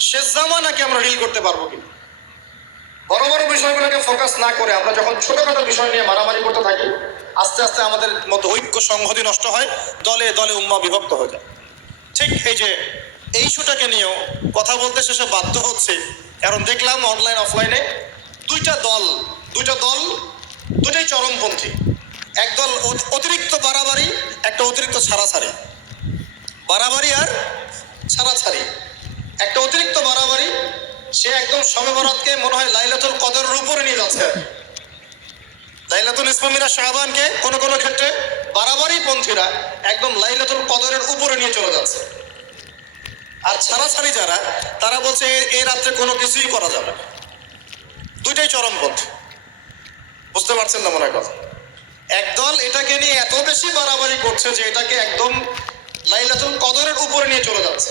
শেষ জামানাকে আমরা ডিল করতে পারব কিনা? বড় বড় বিষয়গুলোকে ফোকাস না করে আমরা যখন ছোটখাটো বিষয় নিয়ে মারামারি করতে থাকি, আস্তে আস্তে আমাদের মতো ঐক্য সংহতি নষ্ট হয়, দলে দলে উম্মা বিভক্ত হয়ে যায়। ঠিক এই যে এই ইস্যুটাকে নিয়েও কথা বলতে শেষে বাধ্য হচ্ছে, কারণ দেখলাম অনলাইন অফলাইনে দুইটা দল দুইটা দল দুটাই চরমপন্থী। একদল অতিরিক্ত বাড়াবাড়ি, একটা অতিরিক্ত ছাড়াছাড়ি। বাড়াবাড়ি আর ছাড়াছাড়ি। একটা অতিরিক্ত বাড়াবাড়ি সে একদম শবে বরাতকে মনে হয় লাইলাতুল কদরের উপরে নিয়ে যাচ্ছে। লাইলাতুল ইসলামিরা শাহবানকে কোন কোন ক্ষেত্রে বাড়াবাড়ি পন্থীরা একদম লাইলাতুল কদরের উপরে নিয়ে চলে যাচ্ছে। আর ছাড়াছাড়ি যারা, তারা বলছে এই রাত্রে কোনো কিছুই করা যাবে না। দুইটাই চরমপন্থী বুঝতে পারছেন না মনে কথা? একদল এটাকে নিয়ে এত বেশি বাড়াবাড়ি করছে যে এটাকে একদম লাইলাতুল কদরের উপরে নিয়ে চলে যাচ্ছে।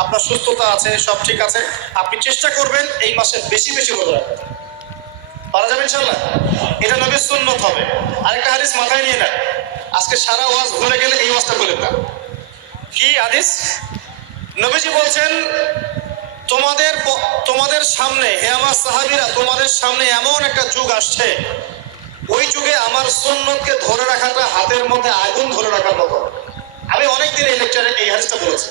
আপনার সুস্থতা আছে, সব ঠিক আছে। আপনি চেষ্টা করবেন এই মাসে বেশি বেশি রোজা রাখতে। পারা যাবে ইনশাল্লাহ এটা নবীর সুন্নত হবে। আরেকটা হাদিস মাথায় নিয়ে নেন। আজকে সারা ওয়াজ ভুলে গেলে এই ওয়াজটা বলে না। কি হাদিস? নবীজি বলছেন, তোমাদের তোমাদের সামনে, হে আমার সাহাবিরা, তোমাদের সামনে এমন একটা যুগ আসছে। ওই যুগে আমার সুন্নতকে ধরে রাখাটা হাতের মধ্যে আগুন ধরে রাখার মতো। আমি অনেকদিন এই লেকচারে এই হাদিসটা বলেছি।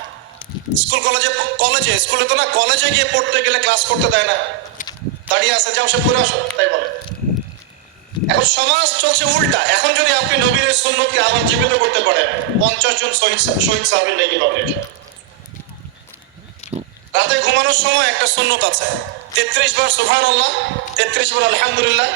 স্কুল কলেজে কলেজে, স্কুলে তো না, কলেজে গিয়ে পড়তে গেলে ক্লাস করতে দেয় না। দাঁড়িয়ে যাও, সে পড়ে আসো, তাই বলে। এখন সমাজ চলছে উল্টা। এখন যদি আপনি নবীর সুন্নতকে আবার জীবিত করতে পারেন, পঞ্চাশ জন শহীদ শহীদ নাকি পাবেন রাতে ঘুমানোর সময় একটা সুন্নত আছে। তেত্রিশ বার সুবহান আল্লাহ তেত্রিশ বার আলহামদুলিল্লাহ